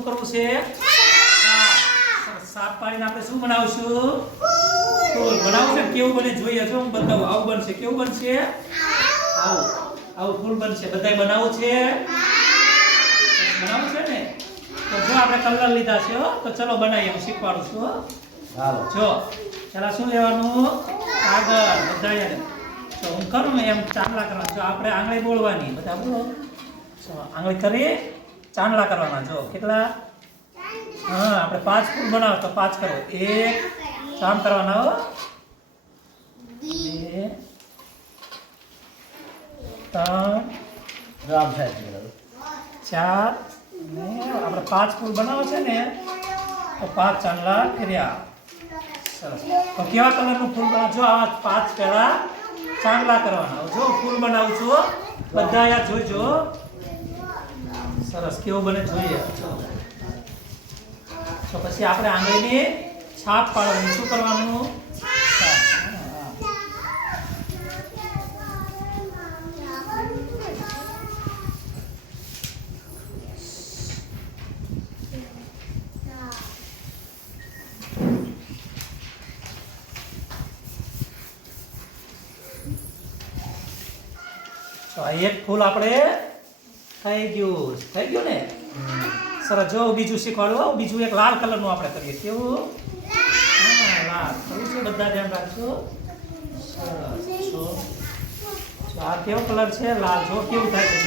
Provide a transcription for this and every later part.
શું કરવું છે? સાફ પાડીને આપણે શું બનાવશું? ફૂલ. બનાવવું છે? કેવું બને જોઈએ? જો હું બતાવું. આવું બનશે. કેવું બનશે? આવું. આવું ફૂલ બનશે. બધાય બનાવવું છે? બનાવવું છે ને? તો જો આપણે કલર લીધા છે તો ચલો બનાવીએ. હું શીખવાડું છું. જો પેલા શું લેવાનું? કાગળ. બધા જો હું કરું ને એમ ચાંદલા કરવા. જો આપણે આંગળી બોલવાની બધા બોલો. આંગળી કરી ચાંદલા કરવાના જો કેટલા? હા આપણે પાંચ ફૂલ બનાવો તો પાંચ કરો. એક કામ કરવાના. હો બે ત્રણ. ચાર ને આપણે પાંચ ફૂલ બનાવો છે ને તો પાંચ ચાંદલા કર્યા. સરસ. તો કેવા કલરનું ફૂલ બનાવજો આ પાંચ પહેલા ચાંદલા કરવાના. જો ફૂલ બનાવું છું બધા યાર જોઈજો સરસ. કેવું બને જોઈએ? તો પછી આપણે આંગળીની છાપ પાડવાની. શું કરવાનું? એક ફૂલ આપણે થઈ ગયું. થઈ ગયું ને? સરસ. જો બીજું શીખવાડું. બીજું એક લાલ કલરનું આપણે કરીએ. કેવું? લાલ. કરવું છે બધા ધ્યાન રાખજો. સરસ. જો. આ કેવો કલર છે? લાલ. જો કેવું થાય છે.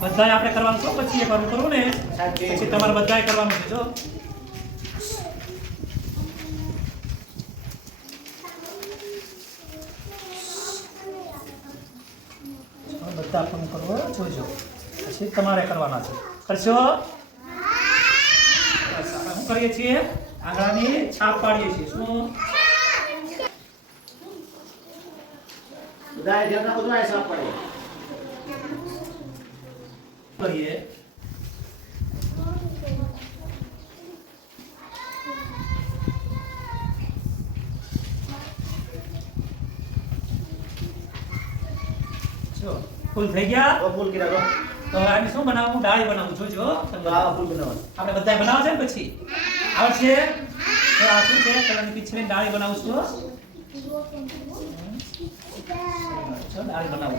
બધાય આપણે કરવાનું. છો પછી એ કરવું કરવું કરું ને? પછી તમારે બધાય કરવાનું છે જો. બધા કરવો જોઈજો. પછી તમારે કરવાના છે. કરશો? શું કરીએ છીએ? આંગળાની છાપ પાડીએ છીએ. શું? બધાએ ધ્યાન રાખો, બધાએ સાફ પડે. કરીએ. જો. ફૂલ થઈ ગયા. તો ફૂલ કર્યા તો. આને શું બનાવવું? ડાળી બનાવું જોજો તો આ ફૂલ બનાવવાનું. આપણે બધા બનાવવા છે ને પછી? આવશે તો આ શું છે? કલરની પીછેની દાળી બનાવું છું ચલો ડાળી બનાવું.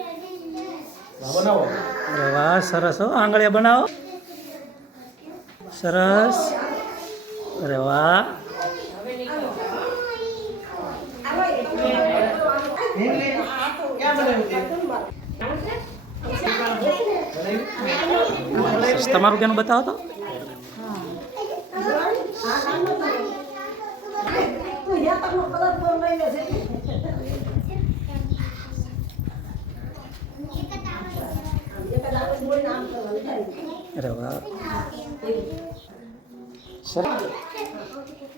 બનાવો. હા, વાહ સરસ હો. આંગળીયા બનાવો. સરસ. અરે વાહ. તમારું કેનું બતાવો તો? અરે વાહ. સરસ